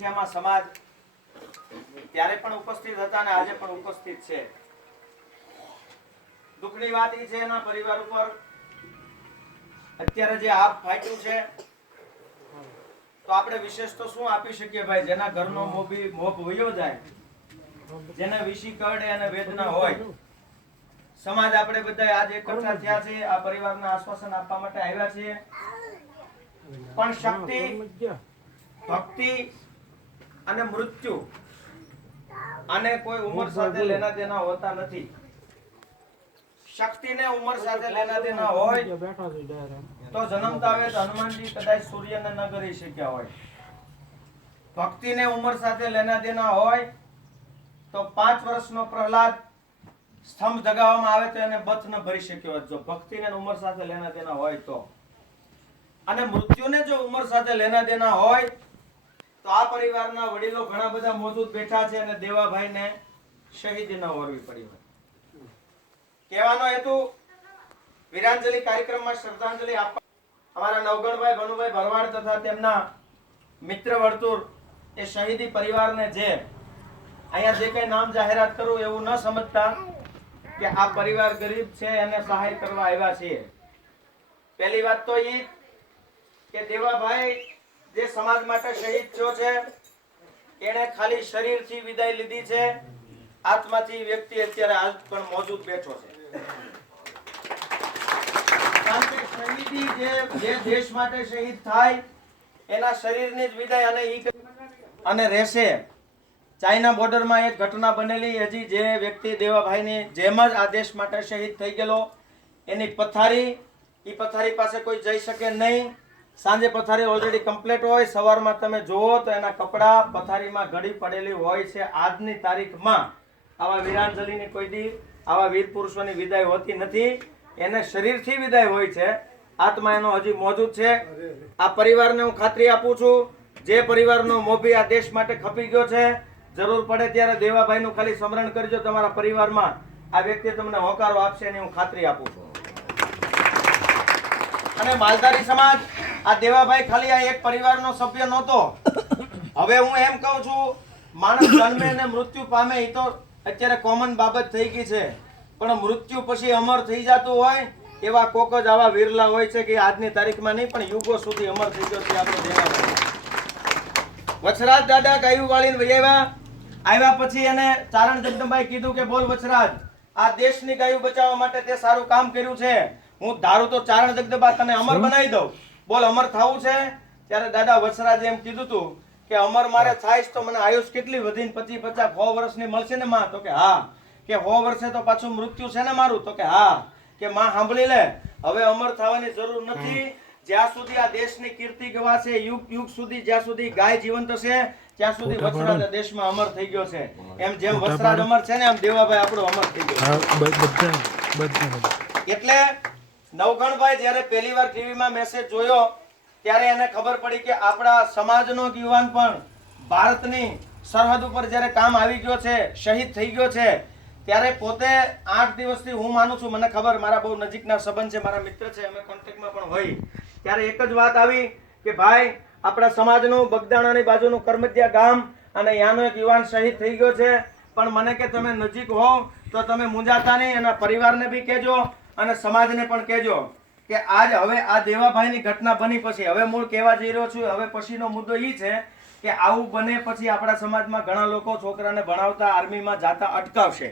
સંખ્યામાં સમાજ ત્યારે પણ ઉપસ્થિત હતા અને આજે પણ ઉપસ્થિત છે. દુઃખની વાત એ છે, એના પરિવાર ઉપર અત્યારે જે આપ ફાટ્યું છે, તો આપણે વિશેષ તો શું આપી શકીએ ભાઈ? જેના ઘરનો મોભી મોભ વયો જાય, જેને વિશી કરડે અને વેદના હોય, સમાજ આપણે બધા આજે એકઠા થયા છે, આ પરિવારને આશ્વાસન આપવા માટે આવ્યા છીએ. પણ શક્તિ, ભક્તિ અને મૃત્યુ. અને કોઈ ઉંમર સાથે લેના દેના હોતા નથી. શક્તિને ઉંમર સાથે લેના દેના હોય તો જન્મતા વેદ હનુમાનજી કદાચ સૂર્યને ન કરી શક્યા હોય. ભક્તિને ઉંમર સાથે લેના દેના હોય તો પાંચ વર્ષનો પ્રહલાદ સ્તંભ જગાવવામાં આવે તો એને બથ ન ભરી શક્યો હોત. જો ભક્તિને ઉંમર સાથે લેના દેના હોય તો. અને મૃત્યુને જો ઉંમર સાથે લેના દેના હોય આ પરિવારના વડીલો ઘણા બધા મોજૂદ બેઠા છે અને દેવાભાઈને શહીદ ન હોરવી પડી હોય. કહેવાનો હેતુ, વીરાંજલિ કાર્યક્રમમાં શ્રદ્ધાંજલિ આપવા. અમારા નવગણભાઈ ભનુભાઈ ભરવાડ તથા તેમના મિત્ર વર્તુળ એ શહીદી પરિવારને જે અહીંયા જે કઈ નામ જાહેરાત કરું એવું ન સમજતા કે આ પરિવાર ગરીબ છે એને સહાય કરવા આવ્યા છીએ. પહેલી વાત તો એ કે દેવાભાઈ જે સમાજ માટે શહીદ થયો છે એણે ખાલી શરીરથી વિદાય લીધી છે, આત્માથી વ્યક્તિ અત્યારે આજ પણ મોજૂદ બેઠો છે. શહીદી જે જે દેશ માટે શહીદ થાય, એના શરીરની જ વિદાય અને ઈ અને રહેશે. ચાઇના બોર્ડરમાં એક ઘટના બનેલી, હજી જે વ્યક્તિ દેવાભાઈની જેમ જ આ દેશ માટે શહીદ થઈ ગયેલો, એની પથારી એ પથારી પાસે કોઈ જઈ શકે નહીં. સાંજે પથારી ઓલરેડી કમ્પ્લીટ હોય, સવારમાં તમે જુઓ તો એના કપડાં પથારીમાં ઘડી પડેલી હોય છે. આજની તારીખમાં આવા વીરાંજલિની કોઈ દી, આવા વીર પુરુષોની વિદાય હોતી નથી. એને શરીરથી વિદાય હોય છે. આત્મા એનો હજી મોજૂદ છે. આ પરિવારને હું ખાતરી આપું છું. જે પરિવારનો મોભી આ દેશ માટે ખપી ગયો છે, જરૂર પડે ત્યારે દેવાભાઈનું ખાલી સ્મરણ કરજો તમારા પરિવારમાં. આ વ્યક્તિ તમને હોકારો આપશે એની હું ખાતરી આપું છું. અને માલધારી સમાજ આ દેવાભાઈ ખાલી આ એક પરિવારનો સભ્ય નહોતો. હવે હું એમ કહું છું માણસ જન્મે ને મૃત્યુ પામે એ તો અત્યારે કોમન બાબત થઈ ગઈ છે. પણ મૃત્યુ પછી અમર થઈ જતું હોય એવા કોક જ આવા વિરલા હોય છે કે આજની તારીખમાં નહીં પણ યુગો સુધી અમર થઈ ગયો છે આપણો દેવાભાઈ. વછરાજ દાદા ગાયું વાળીને વૈયાવ્યા આવ્યા? પછી એને ચારણ જગદંબાઈ કીધું કે બોલ વછરાજ આ દેશની ગાયું બચાવવા માટે તે સારું કામ કર્યું છે. હું ધારું તો ચારણ જગદંબા તને અમર બનાવી દઉં. બોલ અમર થવું છે? ત્યારે દાદા વસરાજે એમ કીધું તું કે અમર મારે થાય તો મને આયુષ કેટલી વધીને પચીસ પચાસ સો વર્ષની મળશે ને માં? તો કે હા. કે સો વર્ષે તો પાછું મૃત્યુ છે ને મારું? તો કે હા. કે માં સાંભળી લે. હવે અમર થવાની જરૂર નથી. જ્યાં સુધી આ દેશની કીર્તિ ગવાશે યુગ યુગ સુધી જ્યાં સુધી ગાય જીવંત હશે ત્યાં સુધી વસરાજ દેશમાં અમર થઈ ગયો છે. એમ જેમ વસરાજ અમર છે ને એમ દેવાભાઈ આપણો અમર થઈ ગયો એટલે નવગણભાઈ, જ્યારે પહેલી વાર ટીવીમાં મેસેજ જોયો, ત્યારે એને ખબર પડી કે આપણા સમાજનો યુવાન પણ ભારતની સરહદ ઉપર જ્યારે કામ આવી ગયો છે, શહીદ થઈ ગયો છે, ત્યારે પોતે આઠ દિવસથી હું માનું છું, મને ખબર, મારા બહુ નજીકના સંબંધ છે, મારા મિત્ર છે, અમે કોન્ટેક્ટમાં પણ હોય. ત્યારે એક જ વાત આવી કે ભાઈ, આપણા સમાજનું બગદાણાની બાજુનું કરમતિયા ગામ અને યાનો એક યુવાન શહીદ થઈ ગયો છે. પણ મને કે તમે નજીક હો, તો તમે મુંજાતા નહીં, એના પરિવારને બી કહેજો. અને સમાજને પણ કહેજો કે આજ હવે આ દેવાભાઈની ઘટના બની પછી, હવે મૂળ કહેવા જઈ રહ્યો છું, હવે પછીનો મુદ્દો એ છે કે આવું બને પછી આપણા સમાજમાં ઘણા લોકો છોકરાને ભણાવતા આર્મીમાં જાતા અટકાવશે.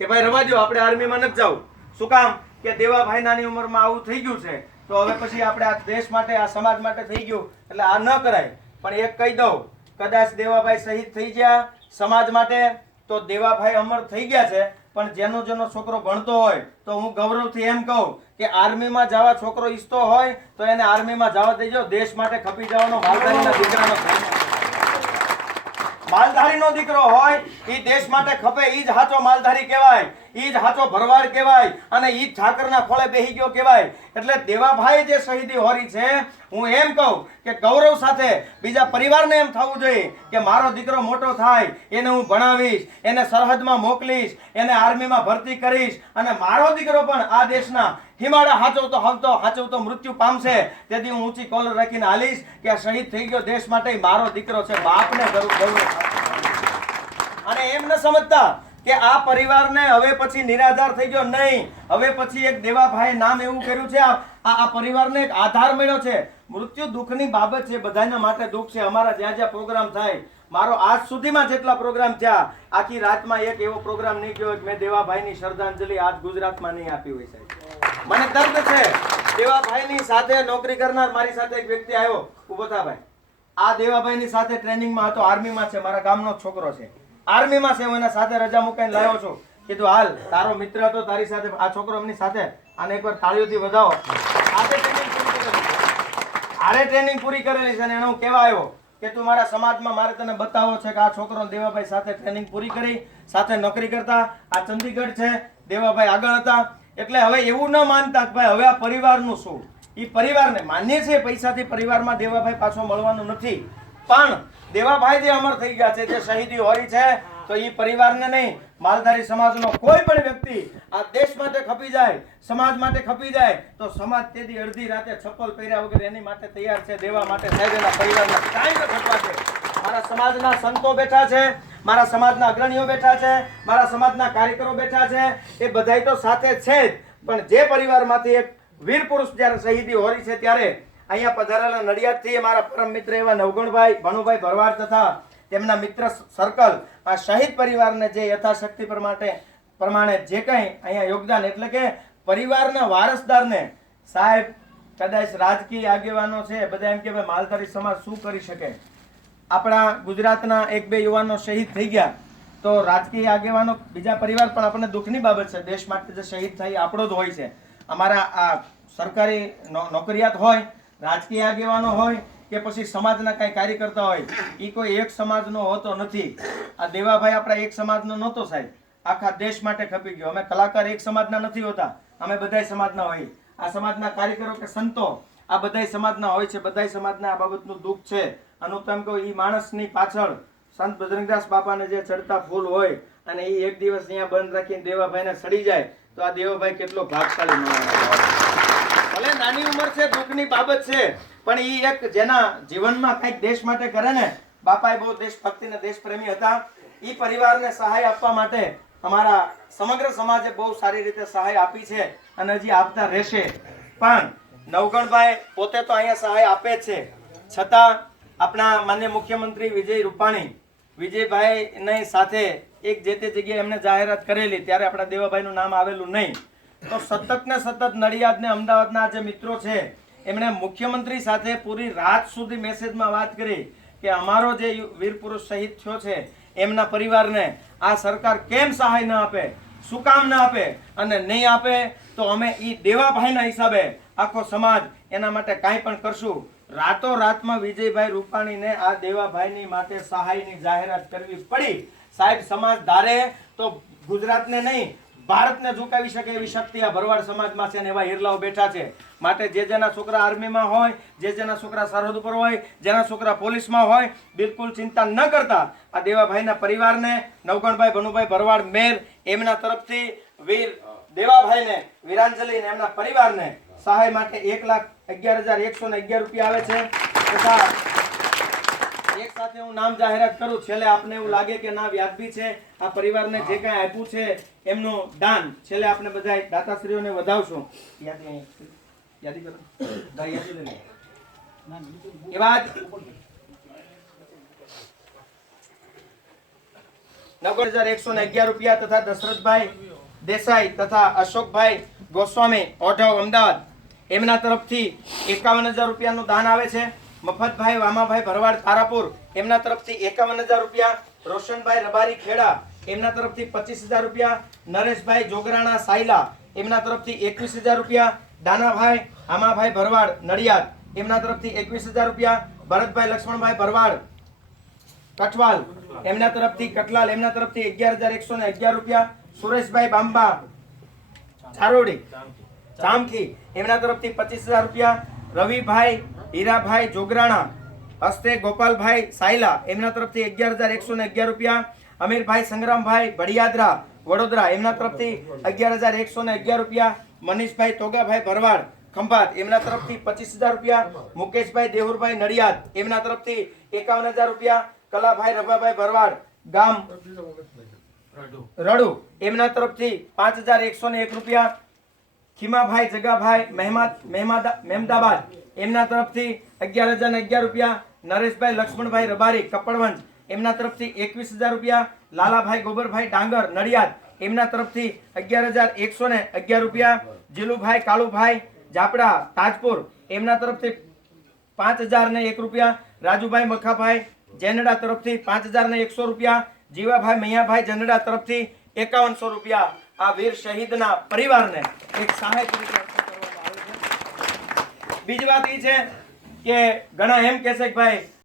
કે ભાઈ રવા દો આપણે આર્મીમાં નથી જવું. શું કામ? કે દેવાભાઈ નાની ઉંમરમાં આવું થઈ ગયું છે, તો હવે પછી આપણે આ દેશ માટે, આ સમાજ માટે થઈ ગયું, એટલે આ ન કરાય. પણ એક કહી દઉં, કદાચ દેવાભાઈ શહીદ થઈ ગયા સમાજ માટે, તો દેવાભાઈ અમર થઈ ગયા છે પણ જેનો જેનો છોકરો ભણતો હોય, તો હું ગૌરવથી એમ કહું કે આર્મીમાં જવા છોકરો ઈચ્છતો હોય, તો એને આર્મીમાં જવા દેજો, દેશ માટે ખપી જવાનો માલધારીના દીકરાનો. માલધારીનો દીકરો હોય એ દેશ માટે ખપે એ જ સાચો માલધારી કહેવાય એ જ હાચો ભરવાડ કહેવાય, અને એ જ ઠાકરના ખોળે બેહી ગયો કહેવાય. એટલે દેવાભાઈ જે શહીદી હોરી છે, હું એમ કહું કે ગૌરવ સાથે બીજા પરિવારને એમ થવું જોઈએ કે મારો દીકરો મોટો થાય, એને હું ભણાવીશ, એને સરહદમાં મોકલીશ, એને આર્મીમાં ભરતી કરીશ, અને મારો દીકરો પણ આ દેશના હિમાળા હાચવતો હવતો હાચવતો મૃત્યુ પામશે. તેથી હું ઊંચી કોલર રાખીને હાલીશ કે આ શહીદ થઈ ગયો દેશ માટે મારો દીકરો છે, બાપને ગૌરવ અને એમ ન સમજતા કે આ પરિવારને હવે પછી નિરાધાર થઈ ગયો નહીં. હવે પછી એક દેવાભાઈ નામ એવું કર્યું છે, આ પરિવારને એક આધાર મળ્યો છે. મૃત્યુ દુઃખની બાબત છે, બધાના માટે દુઃખ છે, અમારા જ્યાં જ્યાં પ્રોગ્રામ થાય. મારો આજ સુધીમાં જેટલા પ્રોગ્રામ થયા, આખી રાતમાં એક એવો પ્રોગ્રામ નહીં ગયો મેં દેવાભાઈની શ્રદ્ધાંજલિ આજ ગુજરાતમાં નહીં આપી હોય સાહેબ. મને દર્દ છે. દેવાભાઈની સાથે નોકરી કરનાર મારી સાથે એક વ્યક્તિ આવ્યો ઊભો થા આ દેવાભાઈની સાથે ટ્રેનિંગમાં હતો, આર્મીમાં છે, મારા ગામનો છોકરો છે. આર્મીમાં છે, હું એના સાથે રજા મુકાઈને લાવ્યો છું. કીધું, હાલ, તારો મિત્ર હતો, તારી સાથે, આ છોકરો એમની સાથે, આને એકવાર તાળીઓથી વધાવો. આજે ટ્રેનિંગ પૂરી કરેલી આરે ટ્રેનિંગ પૂરી કરેલી છે અને એને હું કહેવા આવ્યો કે, તું મારા સમાજમાં, મારે તને બતાવો છે કે આ છોકરો દેવાભાઈ સાથે ટ્રેનિંગ પૂરી કરી, સાથે નોકરી કરતા. આ ચંદીગઢ છે, દેવાભાઈ આગળ હતા. એટલે હવે એવું ન માનતા કે ભાઈ હવે આ પરિવારનું શું? એ પરિવારને માન્ય છે, પૈસાથી પરિવારમાં દેવાભાઈ પાછો મળવાનું નથી. પણ દેવાભાઈ જે અમર થઈ ગયા છે, જે શહીદી હોય છે, તો એ પરિવારને નહીં. માલધારી સમાજનો કોઈ પણ વ્યક્તિ આ દેશ માટે ખપી જાય, સમાજ માટે ખપી જાય, તો સમાજ તેથી અડધી રાતે છપ્પલ પહેર્યા વગર એની માટે તૈયાર છે, દેવા માટે સાહેબ એના પરિવારના કાંઈ ન ખપવા છે મારા સમાજના સંતો બેઠા છે મારા સમાજના અગ્રણીઓ બેઠા છે, મારા સમાજના કાર્યકરો બેઠા છે, એ બધાય તો સાથે છે જ. પણ જે પરિવારમાંથી એક વીર પુરુષ જ્યારે શહીદી હોરી છે ત્યારે અહીંયા પધારેલા નડિયાદથી મારા પરમ મિત્ર એવા નવગુણભાઈ ભણુભાઈ ભરવાડ તથા તેમના મિત્ર સર્કલ, આ શહીદ પરિવારને જે યથાશક્તિ પ્રમાણે પ્રમાણે જે કંઈ અહીંયા યોગદાન, એટલે કે પરિવારના વારસદારને, સાહેબ, કદાચ રાજકીય આગેવાનો છે બધા એમ કે ભાઈ, માલધારી સમાજ શું કરી શકે? આપણા ગુજરાતના એક બે યુવાનો શહીદ થઈ ગયા, તો રાજકીય આગેવાનો, બીજા પરિવાર પણ આપણને દુઃખની બાબત છે. દેશ માટે જે શહીદ થાય આપણો જ હોય છે. અમારા આ સરકારી નોકરિયાત હોય, રાજકીય આગેવાનો હોય કે પછી સમાજના કાંઈ કાર્યકર્તા હોય એ કોઈ એક સમાજનો હોતો નથી. આ દેવાભાઈ આપણા એક સમાજનો નહોતો સાહેબ. આખા દેશ માટે ખપી ગયો. અમે કલાકાર એક સમાજના નથી હોતા. અમે બધાય સમાજના હોઈએ. આ સમાજના કાર્યકરો કે સંતો, આ બધાય સમાજના હોય છે. બધાય સમાજના આ બાબતનું દુઃખ છે. અને હું કહું એ માણસની પાછળ સંત બજરંગદાસ બાપાને જે ચડતા ફૂલ હોય અને એ એક દિવસ અહીંયા બંધ રાખીને દેવાભાઈને સડી જાય, તો આ દેવાભાઈ કેટલો ભાગશાળી માણસ ભલે નાની ઉંમર છે, દુઃખની બાબત છે, પણ એ એક જેના જીવનમાં કંઈક દેશ માટે કરે ને, બાપાએ બહુ દેશભક્તિ ને દેશપ્રેમી હતા. એ પરિવારને સહાય આપવા માટે અમારા સમગ્ર સમાજે બહુ સારી રીતે સહાય આપી છે અને હજી આપતા રહેશે. પણ નવગણભાઈ પોતે તો અહીંયા સહાય આપે છે. છતાં આપણા માન્ય મુખ્યમંત્રી વિજય રૂપાણી, વિજયભાઈની સાથે એક જે તે જગ્યાએ એમને જાહેરાત કરેલી ત્યારે આપણા દેવાભાઈનું નામ આવેલું નહીં. તો સતત ને સતત નડિયાદને અમદાવાદના જે મિત્રો છે, એમણે મુખ્યમંત્રી સાથે પૂરી રાત સુધી મેસેજમાં વાત કરી કે અમારો જે વીર પુરુષ શહીદ થયો છે, એમના પરિવારને આ સરકાર કેમ સહાય ન આપે, શું કામ ના આપે અને નહીં આપે, તો અમે એ દેવાભાઈના હિસાબે આખો સમાજ એના માટે કાંઈ પણ કરશું. રાતો રાતમાં વિજયભાઈ રૂપાણીને આ દેવાભાઈની માટે સહાયની જાહેરાત કરવી પડી. સાહેબ, સમાજ ધારે તો ગુજરાતને નહીં, ભારતને ઝુકાવી શકે એવી શક્તિ આ ભરવાડ સમાજમાં છે ને એવા હિરલાઓ બેઠા છે. માટે જે જેના છોકરા આર્મીમાં હોય, જે જેના છોકરા સરહદ ઉપર હોય, જેના છોકરા પોલીસમાં હોય, બિલકુલ ચિંતા ન કરતા. આ દેવાભાઈના પરિવારને નવગણભાઈ, ભનુભાઈ ભરવાડ મેર એમના તરફથી વીર, દેવાભાઈને વીરાંજલિ એમના પરિવારને સહાય માટે એક લાખ અગિયાર હજાર એકસો ને અગિયાર રૂપિયા આવે છે. તથા એક સાથે હું નામ જાહેરાત કરું, છેલ્લે આપને એવું લાગે કે ના, વ્યાજબી છે. આ પરિવારને જે કાંઈ આપ્યું છે, એમનું દાન છેલ્લે આપણે બધા દાતાશ્રીઓને વધાવશું. એ વાત નવ્વદ હજાર એકસો અગિયાર રૂપિયા તથા દશરથભાઈ દેસાઈ તથા અશોકભાઈ ગોસ્વામી, ઓઢવ, અમદાવાદ. એમના તરફથી એકાવન હજાર રૂપિયાનું દાન આવે છે. મફતભાઈ, વામાભાઈ, ભરવાડ, તારાપુર. એમના તરફથી એકાવન હજાર રૂપિયા. રોશનભાઈ, રબારી, ખેડા. એમના તરફથી પચીસ હજાર રૂપિયા. નરેશભાઈ, જોગરાણા, સાયલા. એમના તરફથી એકવીસ હજાર રૂપિયા. દાનાભાઈ હામાભાઈ ભરવાડ, નડિયાદ. એમના તરફથી એકવીસ હજાર રૂપિયા. ભરતભાઈ, લક્ષ્મણભાઈ, ભરવાડ, કઠવાલ. એમના તરફથી કટલાલ એમના તરફથી અગિયાર હજાર એકસો ને અગિયાર રૂપિયા. સુરેશભાઈ, બાંબા ચારોડી. ચામખી એમના તરફથી પચીસ હજાર રૂપિયા. રવિભાઈ હીરાભાઈ જોગરાણા હસ્તે ગોપાલભાઈ સાયલા. એમના તરફથી અગિયાર હજાર એકસો ને અગિયાર રૂપિયા. અમીરભાઈ સંગ્રામભાઈ ભડિયાદરા વડોદરા. એમના તરફથી અગિયાર હજાર એકસો ને અગિયાર રૂપિયા. મનીષભાઈ તોગાભાઈ ભરવાડ ખંભાત. એમના તરફથી પચીસ હજાર રૂપિયા. મુકેશભાઈ દેહુરભાઈ નડિયાદ. એમના તરફથી એકાવન હજાર રૂપિયા. કલાભાઈ રભાભાઈ ભરવાડ ગામ. રડુ. એમના તરફથી પાંચ હજાર એકસો ને એક રૂપિયા ખીમાભાઈ, જગાભાઈ, મહેમાદ, મહેમાદા, મહેમદાબાદ. એમના તરફથી અગિયાર હજાર ને અગિયાર રૂપિયા નરેશભાઈ, લક્ષ્મણભાઈ રબારી, કપડવંજ. એમના તરફથી એકવીસ હજાર રૂપિયા લાલાભાઈ, ગોબરભાઈ, ડાંગર, નડિયાદ. એમના તરફથી અગિયાર હજાર એકસો ને અગિયાર રૂપિયા જીલુભાઈ કાળુભાઈ જાપડા તાજપુર. એમના તરફથી પાંચ હજાર ને એક રૂપિયા રાજુભાઈ મખાભાઈ. જેનડા તરફથી પાંચ હજાર ને એકસો રૂપિયા જીવાભાઈ મૈયાભાઈ જનડા તરફથી એકાવનસો રૂપિયા આ વીર શહીદના પરિવારને એક સહાય તરીકે કરવામાં આવે છે. બીજી વાત એ છે કે ઘણા એમ કહેશે કે ભાઈ